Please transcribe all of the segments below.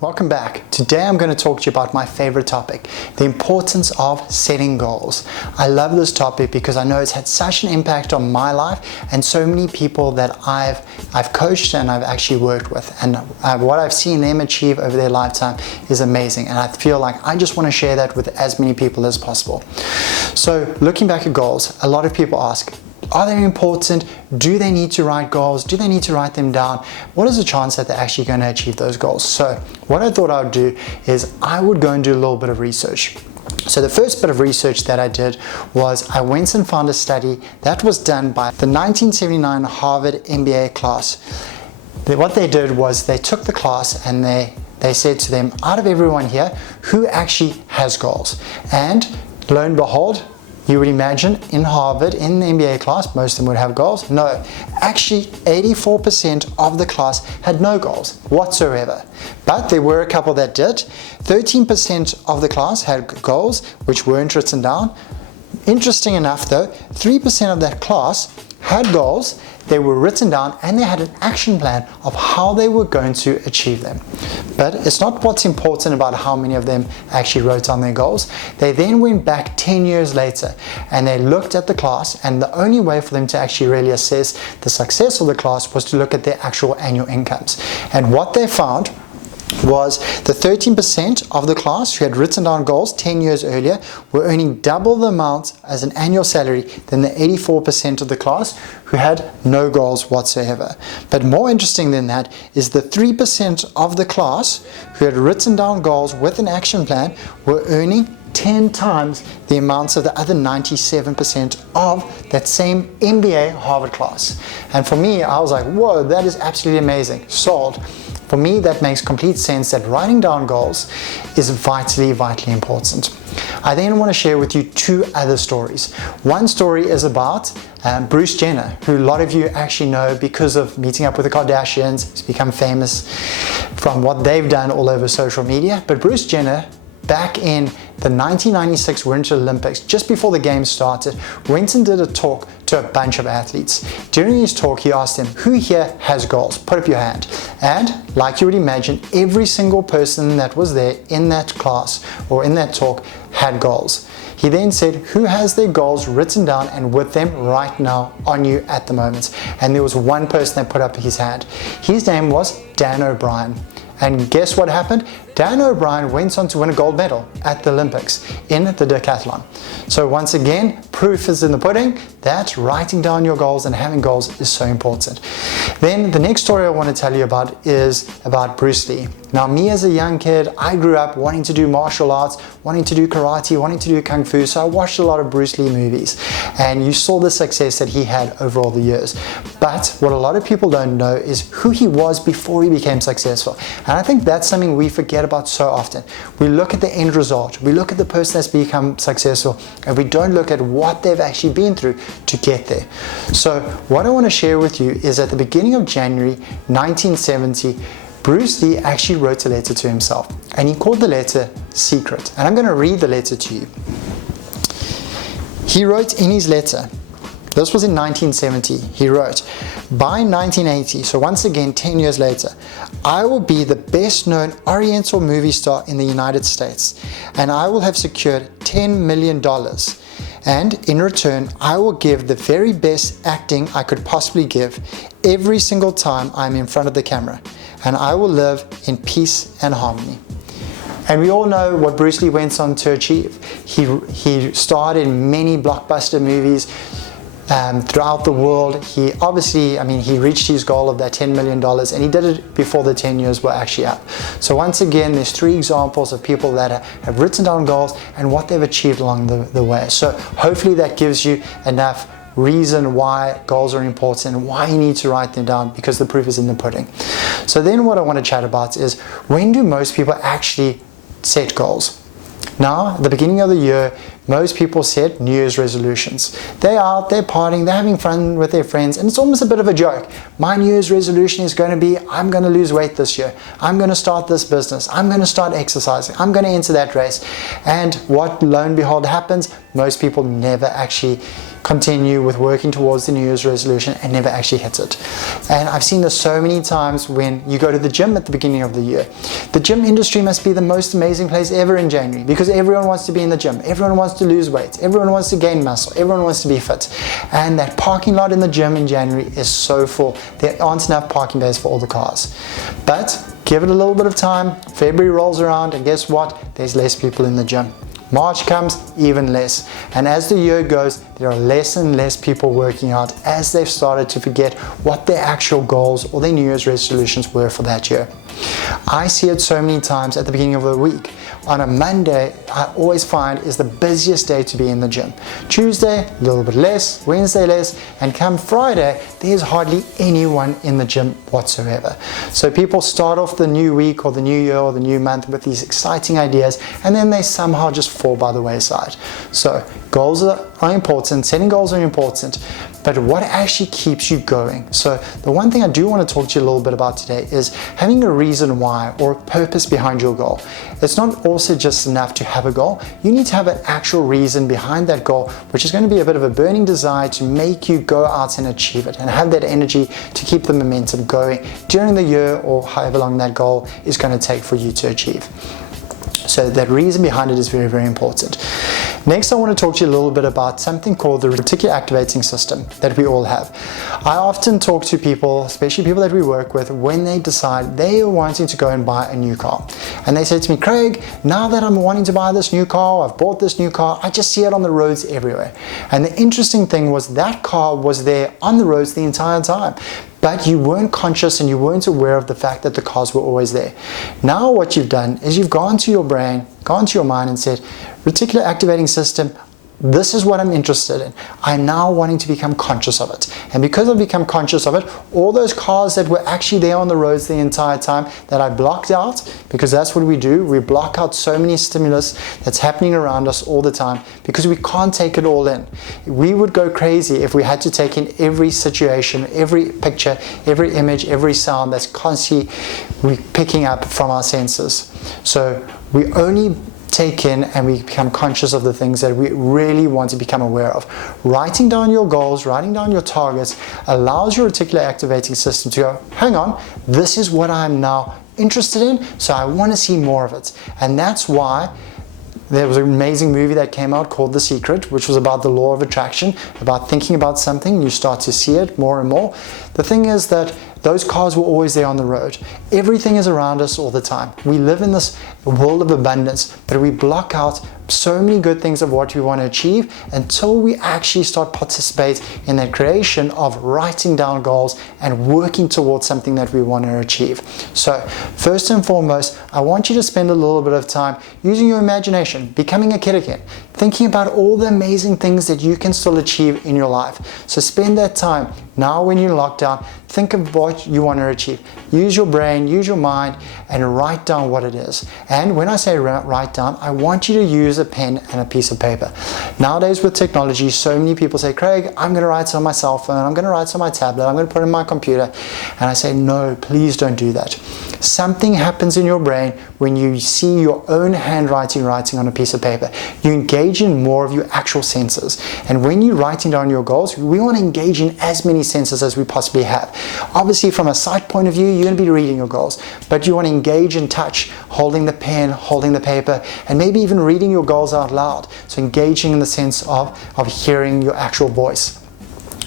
Welcome back. Today I'm going to talk to you about my favorite topic, the importance of setting goals. I love this topic because I know it's had such an impact on my life and so many people that I've coached and I've actually worked with, and what I've seen them achieve over their lifetime is amazing, and I feel like I just want to share that with as many people as possible. So looking back at goals, a lot of people ask, are they important? Do they need to write goals? Do they need to write them down? What is the chance that they're actually going to achieve those goals? So what I thought I would do is I would go and do a little bit of research. So the first bit of research that I did was I went and found a study that was done by the 1979 Harvard MBA class. What they did was they took the class and they said to them, out of everyone here, who actually has goals? And lo and behold, you would imagine in Harvard, in the MBA class, most of them would have goals. No, actually 84% of the class had no goals whatsoever. But there were a couple that did. 13% of the class had goals, which weren't written down. Interesting enough though, 3% of that class had goals, they were written down, and they had an action plan of how they were going to achieve them. But it's not what's important about how many of them actually wrote down their goals. They then went back 10 years later and they looked at the class, and the only way for them to actually really assess the success of the class was to look at their actual annual incomes. And what they found was the 13% of the class who had written down goals 10 years earlier were earning double the amount as an annual salary than the 84% of the class who had no goals whatsoever. But more interesting than that is the 3% of the class who had written down goals with an action plan were earning 10 times the amounts of the other 97% of that same MBA Harvard class. And for me, I was like, whoa, that is absolutely amazing. Sold. For me, that makes complete sense that writing down goals is vitally important. I then want to share with you two other stories. One story is about Bruce Jenner, who a lot of you actually know because of meeting up with the Kardashians. He's become famous from what they've done all over social media. But Bruce Jenner, back in the 1996 Winter Olympics, just before the games started, went and did a talk to a bunch of athletes. During his talk, he asked them, who here has goals? Put up your hand. And like you would imagine, every single person that was there in that class or in that talk had goals. He then said, who has their goals written down and with them right now on you at the moment? And there was one person that put up his hand. His name was Dan O'Brien. And guess what happened? Dan O'Brien went on to win a gold medal at the Olympics in the decathlon. So once again, proof is in the pudding that writing down your goals and having goals is so important. Then the next story I want to tell you about is about Bruce Lee. Now, me as a young kid, I grew up wanting to do martial arts, wanting to do karate, wanting to do kung fu, so I watched a lot of Bruce Lee movies, and you saw the success that he had over all the years. But what a lot of people don't know is who he was before he became successful. And I think that's something we forget about so often. We look at the end result, we look at the person that's become successful, and we don't look at what they've actually been through to get there. So what I want to share with you is at the beginning of January 1970, Bruce Lee actually wrote a letter to himself, and he called the letter Secret. And I'm going to read the letter to you. He wrote in his letter, this was in 1970, he wrote, by 1980, so once again 10 years later, I will be the best known Oriental movie star in the United States, and I will have secured $10 million. And in return, I will give the very best acting I could possibly give every single time I'm in front of the camera. And I will live in peace and harmony. And we all know what Bruce Lee went on to achieve. He starred in many blockbuster movies throughout the world. He obviously, he reached his goal of that $10 million, and he did it before the 10 years were actually up. So once again, there's three examples of people that have written down goals and what they've achieved along the way. So hopefully that gives you enough reason why goals are important and why you need to write them down, because the proof is in the pudding. So then what I want to chat about is, when do most people actually set goals? Now, at the beginning of the year, most people set New Year's resolutions. They're out, they're partying, they're having fun with their friends, and it's almost a bit of a joke. My New Year's resolution is going to be, I'm going to lose weight this year. I'm going to start this business. I'm going to start exercising. I'm going to enter that race. And what, lo and behold, happens? Most people never actually continue with working towards the New Year's resolution and never actually hit it. And I've seen this so many times when you go to the gym at the beginning of the year. The gym industry must be the most amazing place ever in January, because everyone wants to be in the gym, everyone wants to lose weight, everyone wants to gain muscle, everyone wants to be fit. And that parking lot in the gym in January is so full. There aren't enough parking days for all the cars. But give it a little bit of time, February rolls around, and guess what? There's less people in the gym. March comes, even less. And as the year goes, there are less and less people working out as they've started to forget what their actual goals or their New Year's resolutions were for that year. I see it so many times at the beginning of the week. On a Monday, I always find is the busiest day to be in the gym. Tuesday, a little bit less, Wednesday less, and come Friday, there's hardly anyone in the gym whatsoever. So people start off the new week or the new year or the new month with these exciting ideas, and then they somehow just fall by the wayside. So goals are important, setting goals are important, but what actually keeps you going? So the one thing I do want to talk to you a little bit about today is having a reason why or a purpose behind your goal. It's not also just enough to have a goal. You need to have an actual reason behind that goal, which is going to be a bit of a burning desire to make you go out and achieve it and have that energy to keep the momentum going during the year or however long that goal is going to take for you to achieve. So that reason behind it is very, very important. Next, I want to talk to you a little bit about something called the reticular activating system that we all have. I often talk to people, especially people that we work with, when they decide they are wanting to go and buy a new car. And they say to me, Craig, now that I'm wanting to buy this new car, I've bought this new car, I just see it on the roads everywhere. And the interesting thing was that car was there on the roads the entire time. But you weren't conscious and you weren't aware of the fact that the cars were always there. Now what you've done is you've gone to your brain, gone to your mind and said, reticular activating system, this is what I'm interested in. I'm now wanting to become conscious of it. And because I've become conscious of it, all those cars that were actually there on the roads the entire time that I blocked out, because that's what we do, we block out so many stimulus that's happening around us all the time because we can't take it all in. We would go crazy if we had to take in every situation, every picture, every image, every sound that's constantly picking up from our senses. So we only take in and we become conscious of the things that we really want to become aware of. Writing down your goals, writing down your targets allows your reticular activating system to go, hang on, this is what I'm now interested in, so I want to see more of it. And that's why there was an amazing movie that came out called The Secret, which was about the law of attraction, about thinking about something, you start to see it more and more. The thing is that those cars were always there on the road. Everything is around us all the time. We live in this world of abundance, but we block out so many good things of what we want to achieve until we actually start participate in that creation of writing down goals and working towards something that we want to achieve. So first and foremost, I want you to spend a little bit of time using your imagination, becoming a kid again, thinking about all the amazing things that you can still achieve in your life. So spend that time now when you're in lockdown, think of what you want to achieve. Use your brain, use your mind, and write down what it is. And when I say write down, I want you to use a pen and a piece of paper. Nowadays with technology, so many people say, Craig, I'm going to write it on my cell phone, I'm going to write it on my tablet, I'm going to put it in my computer. And I say, no, please don't do that. Something happens in your brain when you see your own handwriting writing on a piece of paper. You engage in more of your actual senses. And when you're writing down your goals, we want to engage in as many senses as we possibly have. Obviously, from a sight point of view, you're going to be reading your goals, but you want to engage in touch, holding the pen, holding the paper, and maybe even reading your goals out loud. So engaging in the sense of hearing your actual voice.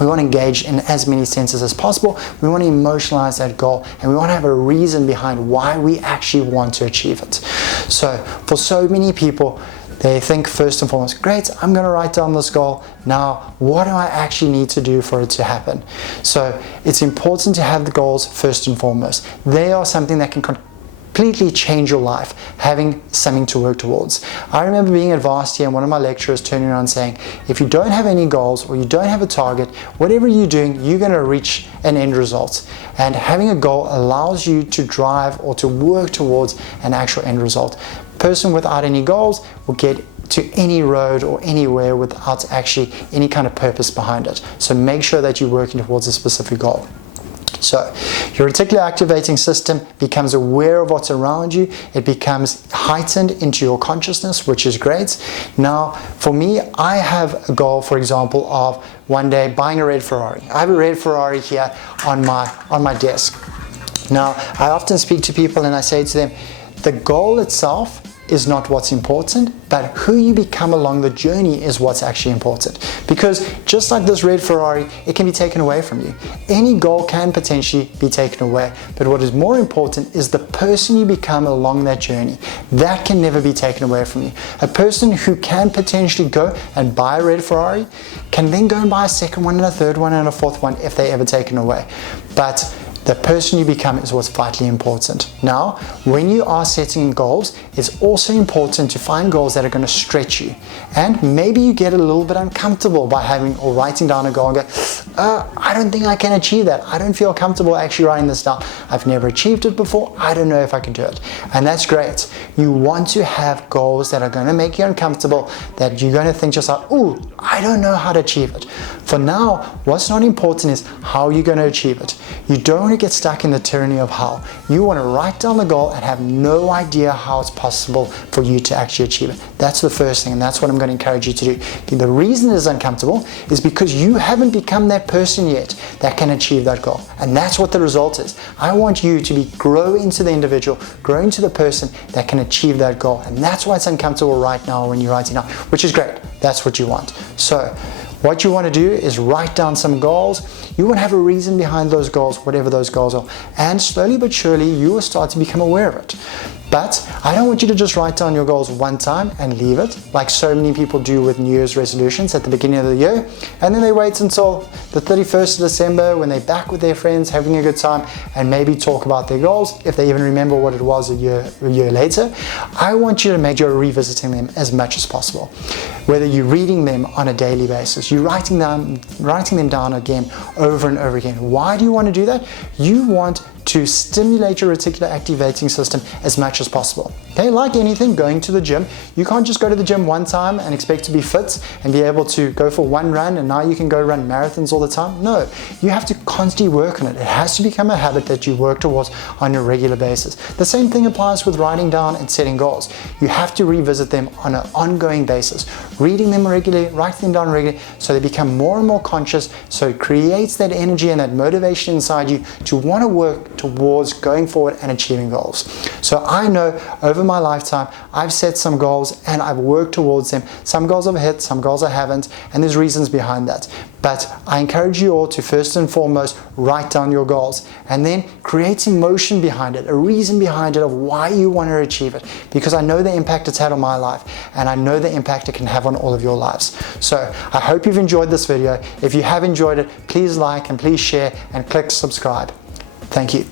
We want to engage in as many senses as possible. We want to emotionalize that goal, and we want to have a reason behind why we actually want to achieve it. So for so many people, they think first and foremost, great, I'm going to write down this goal. Now, what do I actually need to do for it to happen? So it's important to have the goals first and foremost. They are something that can completely change your life, having something to work towards. I remember being at varsity and one of my lecturers turning around saying, if you don't have any goals or you don't have a target, whatever you're doing, you're going to reach an end result. And having a goal allows you to drive or to work towards an actual end result. Person without any goals will get to any road or anywhere without actually any kind of purpose behind it. So make sure that you're working towards a specific goal. So your reticular activating system becomes aware of what's around you. It becomes heightened into your consciousness, which is great. Now, for me, I have a goal, for example, of one day buying a red Ferrari. I have a red Ferrari here on my desk. Now, I often speak to people and I say to them, the goal itself is not what's important, but who you become along the journey is what's actually important. Because just like this red Ferrari, it can be taken away from you. Any goal can potentially be taken away, but what is more important is the person you become along that journey. That can never be taken away from you. A person who can potentially go and buy a red Ferrari can then go and buy a second one and a third one and a fourth one if they're ever taken away. But the person you become is what's vitally important. Now, when you are setting goals, it's also important to find goals that are going to stretch you. And maybe you get a little bit uncomfortable by having or writing down a goal and go, I don't think I can achieve that. I don't feel comfortable actually writing this down. I've never achieved it before. I don't know if I can do it. And that's great. You want to have goals that are going to make you uncomfortable, that you're going to think just like, ooh, I don't know how to achieve it. For now, what's not important is how you're going to achieve it. You don't want to get stuck in the tyranny of how. You want to write down the goal and have no idea how it's possible for you to actually achieve it. That's the first thing, and that's what I'm going to encourage you to do. The reason it is uncomfortable is because you haven't become that person yet that can achieve that goal. And that's what the result is. I want you to grow into the individual, grow into the person that can achieve that goal. And that's why it's uncomfortable right now when you're writing out, which is great. That's what you want. So what you want to do is write down some goals. You want to have a reason behind those goals, whatever those goals are. And slowly but surely, you will start to become aware of it. But I don't want you to just write down your goals one time and leave it, like so many people do with New Year's resolutions at the beginning of the year. And then they wait until the 31st of December when they're back with their friends, having a good time, and maybe talk about their goals, if they even remember what it was a year later. I want you to make sure you're revisiting them as much as possible. Whether you're reading them on a daily basis, you're writing them down again, over and over again. Why do you want to do that? You want to stimulate your reticular activating system as much as possible. Okay, like anything, going to the gym, you can't just go to the gym one time and expect to be fit and be able to go for one run and now you can go run marathons all the time. No, you have to constantly work on it. It has to become a habit that you work towards on a regular basis. The same thing applies with writing down and setting goals. You have to revisit them on an ongoing basis, reading them regularly, writing them down regularly, so they become more and more conscious, so it creates that energy and that motivation inside you to want to work towards going forward and achieving goals. So I know over my lifetime, I've set some goals and I've worked towards them. Some goals I've hit, some goals I haven't, and there's reasons behind that. But I encourage you all to first and foremost write down your goals and then create emotion behind it, a reason behind it of why you want to achieve it, because I know the impact it's had on my life and I know the impact it can have on all of your lives. So I hope you've enjoyed this video. If you have enjoyed it, please like and please share and click subscribe. Thank you.